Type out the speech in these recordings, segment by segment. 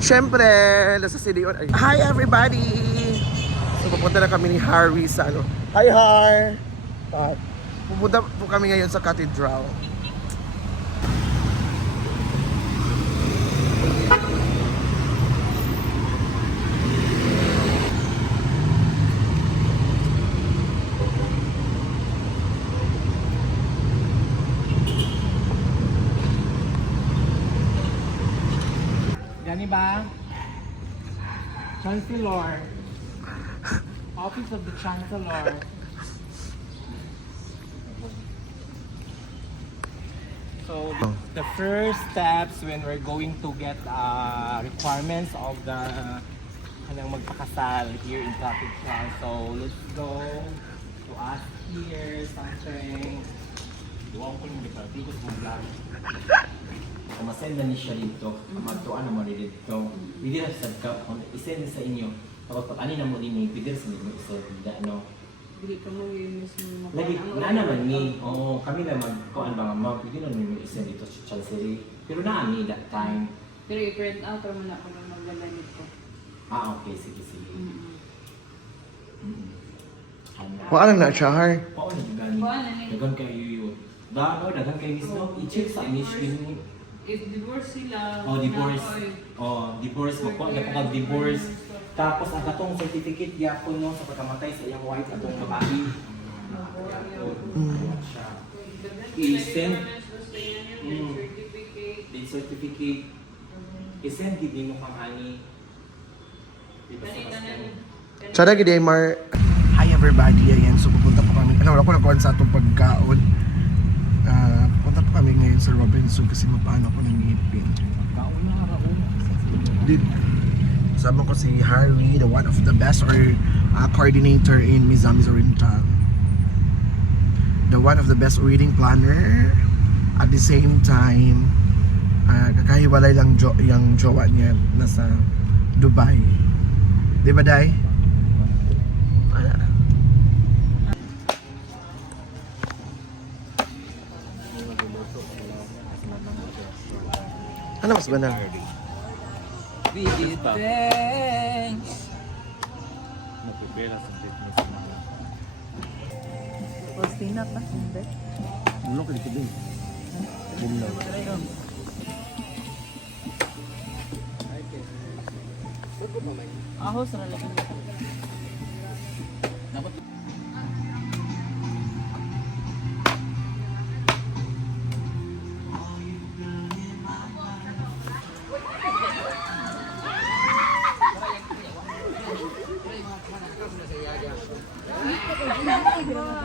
At syempre, nasa City on. Hi everybody! So pupunta na kami ni Harry sa ano. Hi Har! Pupunta po kami ngayon sa Cathedral. Gani ba? Chancellor. Office of the Chancellor. So the first steps when we're going to get requirements of the kanang magpakasal here in Cathedral. So let's go to ask here something. Duwang ko yung dito. Dito sa vlog. Masend na niya dito, magtuan na mo dito. Pwede na sa isend sa inyo. Tapos pag ani na mo din, pwede sa inyo isend. Ano? Hindi ka mo yung mismo makuha. Lagi, na naman ni, kami na magkuan ba nga, pwede na nyo isend dito sa Chancery. Pero na ni that time. Pero i-print out or muna ako nang maglalanit ko. Okay, sige. Wala na siya, Har. Paano na gani? Dagan kayo yun. Dagan kayo mismo. I-check sa image yun. If divorce sila, Divorce. Divorce. Magkuha ka pag divorce. Tapos ang katong certificate yapon no sa pagkamatay sa iyang wife atong babae. I-send the certificate. I-send din mo kang ani. Sada gid Mar. Hi everybody, ayan. So pupunta po kami. Ano, ako nagkuhan sa atong pagkaon. Pupunta po kami ngayon sa Robinson kasi mapano ko ng ngipin. Kasama ko si Harry, the one of the best or coordinator in Mizamis Oriental. The one of the best wedding planner. At the same time, kakahiwalay lang yung jowa niya nasa Dubai. Di ba, Day? Ano mas ba na? We give thanks. Postina pa, hindi. Ano ka dito din? Bumlaw. Ahos na lang.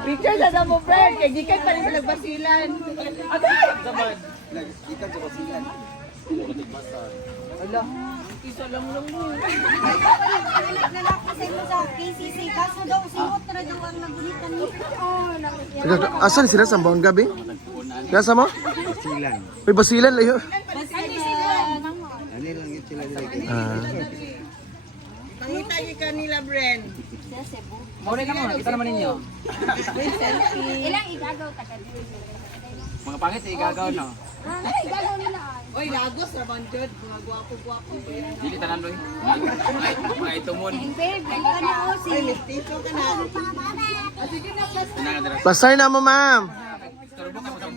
Picture sa mo, friend. Kaya gikan pa rin sa nagbasilan. Agay! Ikan sa basilan. Ala, isa lang mo. Nalako sa imo sa KCC. Kaso daw, simot na daw ang nagulitan ni. Asan sila sa buong gabi? Kasa mo? Basilan. May basilan layo. Basilan. Ano lang yung sila nilagay? Pangitagi ka nila, Bren. Sa Cebu. Maulay na mo, kita naman ninyo. Ilang igagaw ta ka dito. Mga pangit sa igagaw no. Ay, igagaw nila ay. Oy, lagos na bandod. Mga gwapo-gwapo. Dili tanan loy. Mga itumon. Babe, ka na o si. Tito ka na. Sige na, plus. Plaster na mo, ma'am.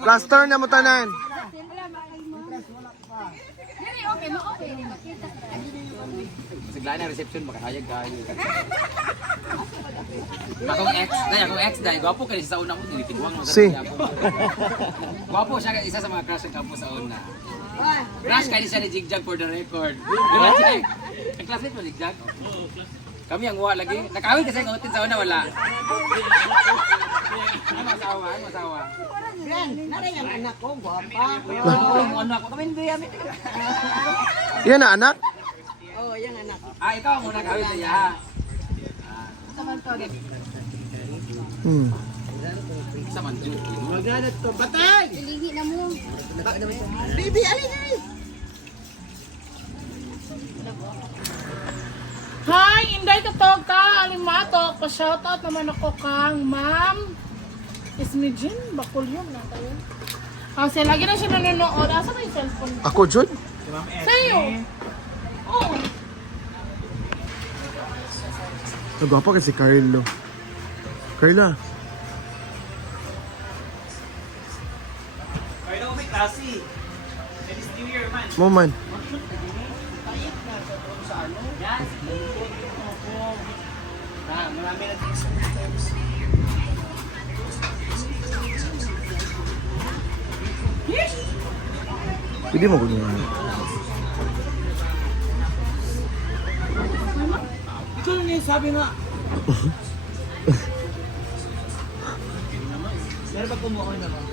Plaster na mo tanan. Dili, okay mo, okay. Makita ka. Sigla na reception baka hayag kayo. Akong ex dai, gwapo kay sa una ko tinitiwang mo Si. Gwapo siya isa sa mga crush ng kampo sa una. Crush kay siya ni Jigjag for the record. Diba siya? Ang classmate mo Jigjag? Kami ang uwa lagi. Nakawin kasi ang utin sa una wala. Ano asawa? Bren, naray ang anak ko. Gwapa. Ang ano ako kami hindi amin. Yan na, anak. Oh, yan anak. Ikaw ang muna kawin niya. Sa manjud. Maglanat to. Batay! Lihi na mo. Baby, alin na Hi! Inday katog ka! Alimato! Pa-shoutout naman ako kang Ma'am Ismijin. Bakul yun na tayo. Kasi lagi na siya nanonood. Asa ba yung cellphone? Ako, Jud. Sa'yo! Oh, Nagwapa kasi Carlo. Carla. Carlo, may klase. Chinese New Year man. Moment. Yan. Marami na Pwede mo kunin. ikaw na yung sabi nga. Pero pag kumuha naman.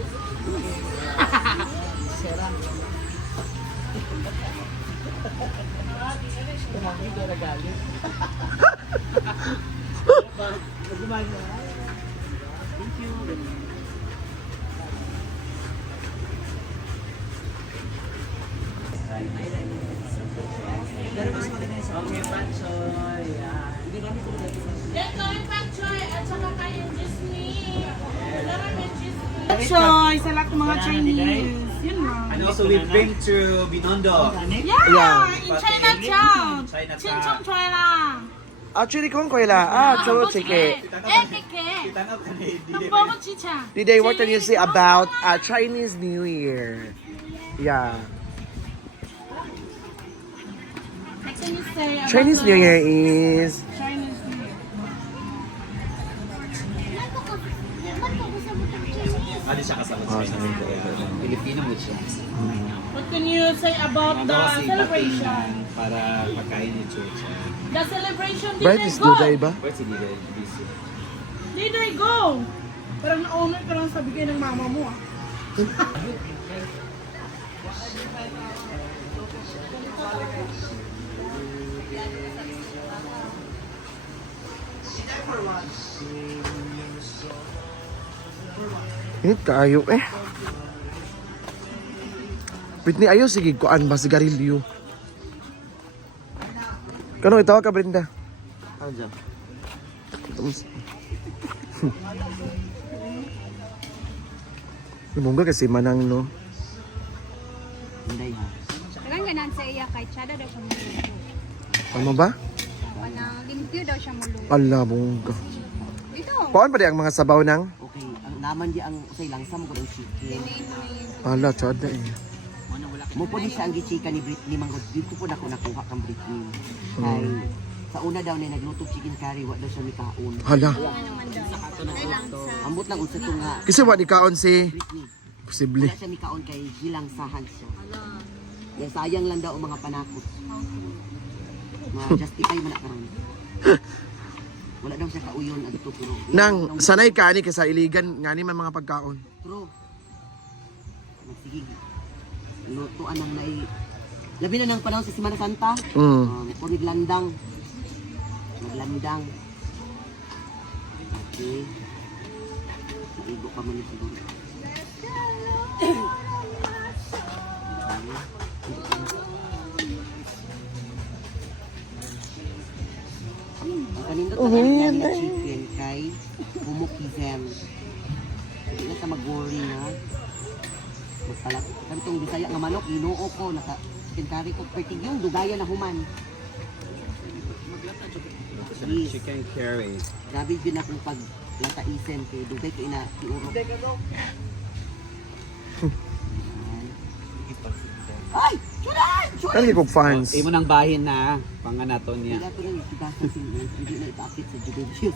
Sera. Tumanggi ka na galit. Nagumay na. Thank you. Okay, Panchoy. yan kami Pak Choy at saka kayong Disney. Wala kami Disney. Pak Choy, sa lahat ng mga Chinese. Yun lang. And also we've been to Binondo. Yeah, in Chinatown. Chinatown. Chinchong China. Actually, kung koila. Cho chike. Keke. Tanap ka na hindi. Nagbobo chicha. Today, what can you say about Chinese New Year? Yeah. What can you say about Chinese New Year is... Chinese New Year. Hindi siya kasama Oh, sa China. Filipino mo siya. What can you say about the celebration? Para pagkain ni Church. The celebration Bright didn't is go. Duday ba? Where's he needed? Busy. Didn't go. Parang na-honor ka lang sa bigay ng mama mo ah. Init kaayo eh. Britney, ayaw sige kuan ba sigarilyo. Kano itawa ka Brenda? Ano dyan? Mungga kasi manang no. Hindi ha. Karang ganan sa iya kay Chada daw siya muluto. Ano ba? Panang limpyo daw siya muluto. Ala mungga. Dito. Kuan pa di ang mga sabaw nang? Okay, ang naman di ang usay langsam ko ng chicken. Ala chada eh. Mo po di siya ang gichika ni Britney Manggod. Dito po na ko nakuha kang Britney. Kay sa una daw na nagluto chicken curry, wa daw siya mikaon. Hala. Ambot lang unsa to nga Kasi wa di kaon si Britney. posible. Wala siya mikaon kay gilang sahan siya. Yan sayang lang daw ang mga panakot. Ma-justify man na karon. Wala daw siya kauyon adto pero. Nang sanay ka ni sa iligan ngani man mga pagkaon. True. Sige. Lutuan ang nai. Labi na ng panahon sa Semana Santa. Punid landang. Maglandang. Okay. Maigo pa man siguro. Ang kanindot na ng chicken kay Bumukizem. Hindi na sa mag-worry na. Magpalat. Kantong Bisaya nga manok, ginoo ko. Chicken curry ko. Pertig yung dugaya na human. Yes. Chicken curry. Grabe din akong paglataisin kay dugay ko ina iuro. Ay! Chulan! Chulan! Kani kog fans. Imo nang bahin na panganaton niya. Kaya ko lang itigasan hindi na ipakit sa Juventus.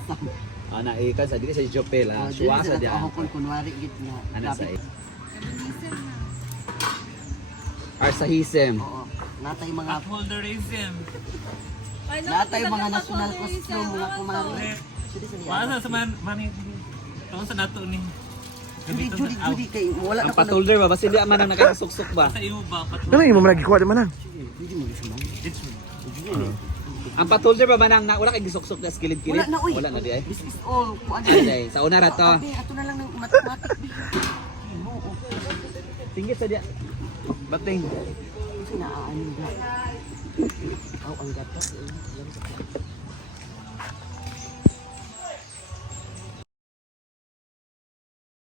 Ana ikan sa dili sa Jopel ah. Suwasa dia. Ako kunwari git nga. Ana sa Arsahisem. Oo. Natay mga Holderism. natay mga national costume mga kumari. Wala sa man tawon sa nato ni. Judy kay wala Ang na ko patulder ba basta di man ang nakasuksok ba. Sa iyo ba Ano imo man gikuha man nang? Hindi mo gisumang. Ang patulder ba man ang wala kay gisuksok na skilid-kilid. Wala na uy. Wala na di ay. This is all. Kuan Ay day, sa una ra to. Abi, ato na lang ng mathematics. Oo. Tingit sa dia. Bating. Kasi naaanin ka. Aw, ang gatas.